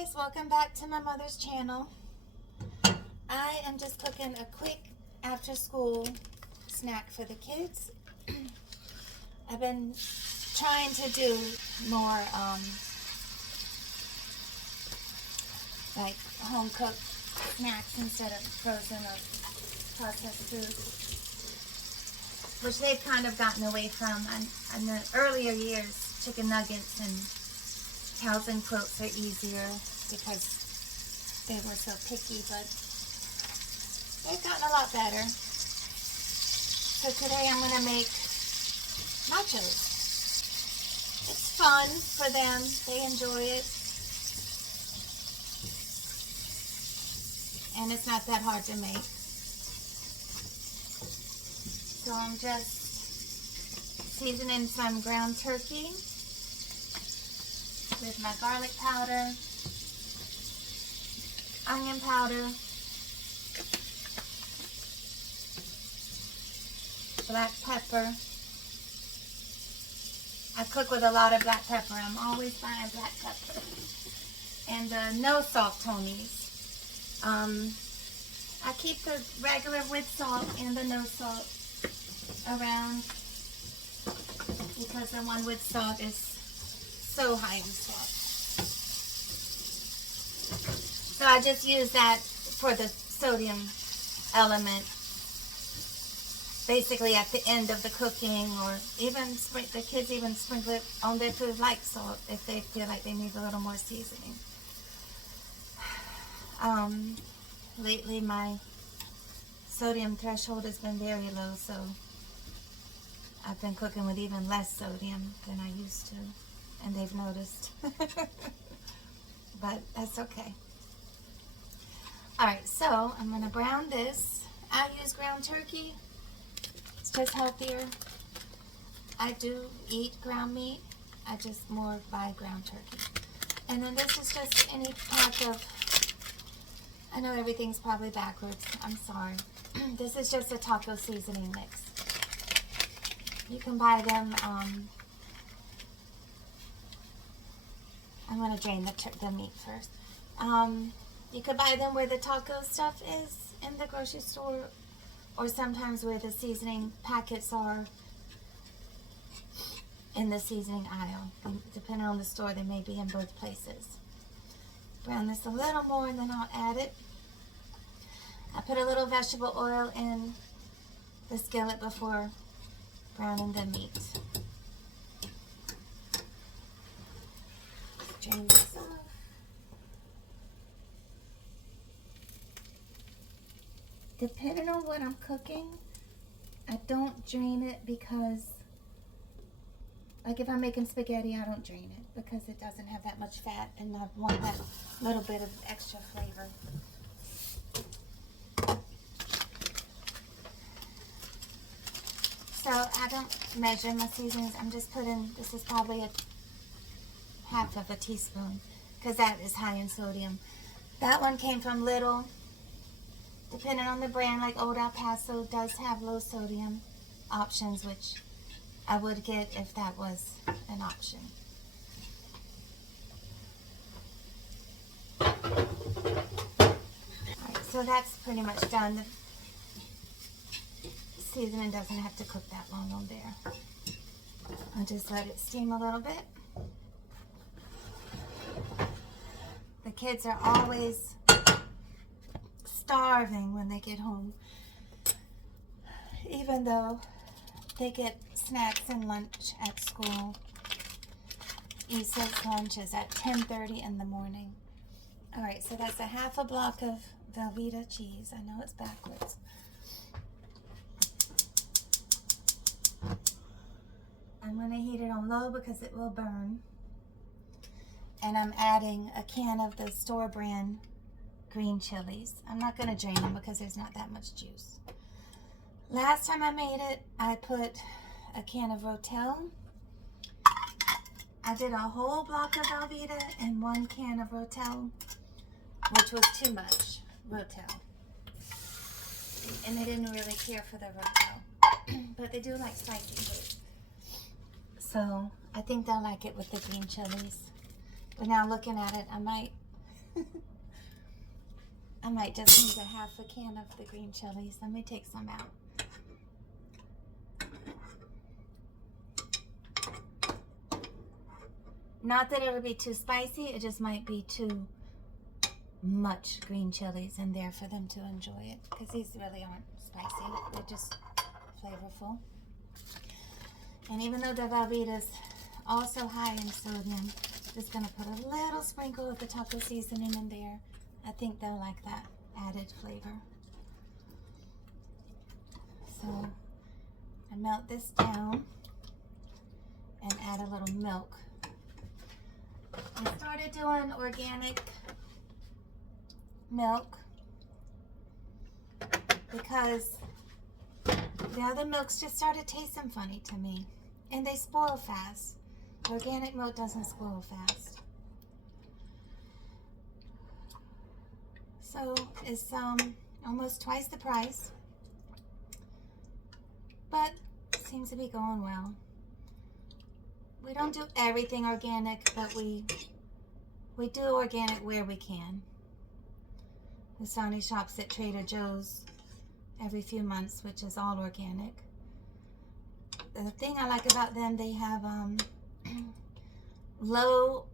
guys, welcome back to my mother's channel. I am just cooking a quick after school snack for the kids. I've been trying to do more like home cooked snacks instead of frozen or processed food, which they've kind of gotten away from. In the earlier years, chicken nuggets and Calvin quilts are easier because they were so picky, but they've gotten a lot better. So today I'm going to make nachos. It's fun for them. They enjoy it. And it's not that hard to make. So I'm just seasoning some ground turkey with my garlic powder, onion powder, black pepper. I cook with a lot of black pepper. I'm always buying black pepper. And no salt Tonys. I keep the regular with salt and the no salt around because the one with salt is so high in salt. So I just use that for the sodium element basically at the end of the cooking, or even the kids even sprinkle it on their food like salt if they feel like they need a little more seasoning. Lately my sodium threshold has been very low, so I've been cooking with even less sodium than I used to. And they've noticed. But that's okay. Alright, so I'm going to brown this. I use ground turkey. It's just healthier. I do eat ground meat. I just more buy ground turkey. And then this is just any pack of, I know everything's probably backwards. I'm sorry. This is just a taco seasoning mix. You can buy them, I'm going to drain the meat first. You could buy them where the taco stuff is in the grocery store, or sometimes where the seasoning packets are in the seasoning aisle. Depending on the store, they may be in both places. Brown this a little more and then I'll add it. I put a little vegetable oil in the skillet before browning the meat. Drain this off. Depending on what I'm cooking, I don't drain it because, like if I'm making spaghetti, I don't drain it because it doesn't have that much fat and I want that little bit of extra flavor. So I don't measure my seasonings. I'm just putting, this is probably a half of a teaspoon because that is high in sodium. That one came from Little. Depending on the brand, like Old El Paso does have low sodium options, which I would get if that was an option. Alright, so that's pretty much done. The seasoning doesn't have to cook that long on there. I'll just let it steam a little bit. The kids are always starving when they get home, even though they get snacks and lunch at school. ESO's lunch is at 10:30 in the morning. Alright, so that's a half a block of Velveeta cheese. I know it's backwards. I'm going to heat it on low because it will burn. And I'm adding a can of the store brand green chilies. I'm not going to drain them because there's not that much juice. Last time I made it, I put a can of Rotel. I did a whole block of Velveeta and one can of Rotel, which was too much Rotel. And they didn't really care for the Rotel. But they do like spicy food. So I think they'll like it with the green chilies. But now looking at it, I might I might just need a half a can of the green chilies. Let me take some out. Not that it would be too spicy, it just might be too much green chilies in there for them to enjoy it, because these really aren't spicy. They're just flavorful. And even though the Velveeta is also high in sodium, just going to put a little sprinkle of the taco seasoning in there. I think they'll like that added flavor. So I melt this down and add a little milk. I started doing organic milk because the other milks just started tasting funny to me, and they spoil fast. Organic milk doesn't spoil fast. So it's almost twice the price, but seems to be going well. We don't do everything organic, but we do organic where we can. Sonny shops at Trader Joe's every few months, which is all organic. The thing I like about them, they have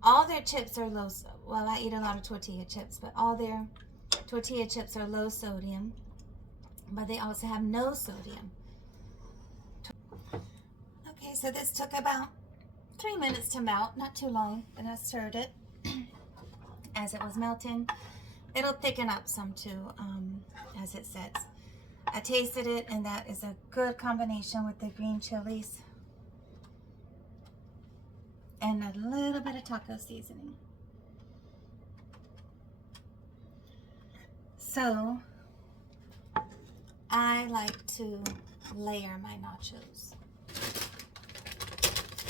all their chips are low. Well, I eat a lot of tortilla chips, but all their tortilla chips are low sodium, but they also have no sodium. Okay, so this took about 3 minutes to melt, not too long, and I stirred it as it was melting. It'll thicken up some too as it sets. I tasted it, and that is a good combination with the green chilies and a little bit of taco seasoning. So I like to layer my nachos.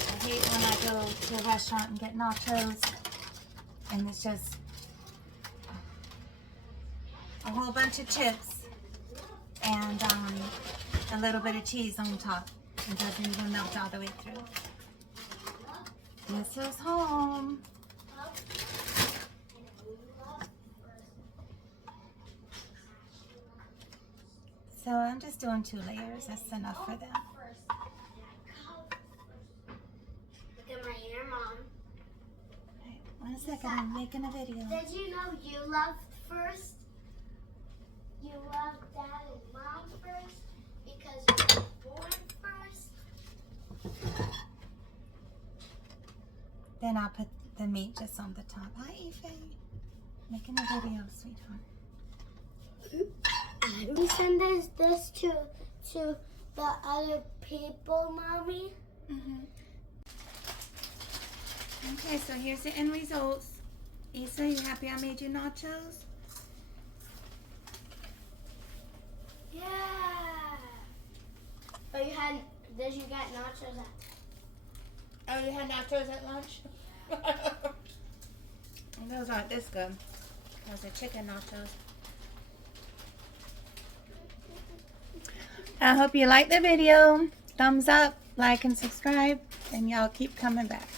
I hate when I go to a restaurant and get nachos and it's just a whole bunch of chips and a little bit of cheese on top. It doesn't even melt all the way through. This is home. So I'm just doing 2 layers. That's enough for them. Look at my hair, Mom. Right, 1 second, I'm making a video. Did you know you loved first? You loved Dad and Mom first because you were born first? Then I'll put the meat just on the top. Hi, Ife. Making a video, sweetheart. We send this to the other people, Mommy. Okay, so here's the end results. Issa, you happy I made you nachos? Yeah. Oh, did you get nachos at? Oh, you had nachos at lunch? Those aren't this good. Those are chicken nachos. I hope you liked the video. Thumbs up, like, and subscribe, and y'all keep coming back.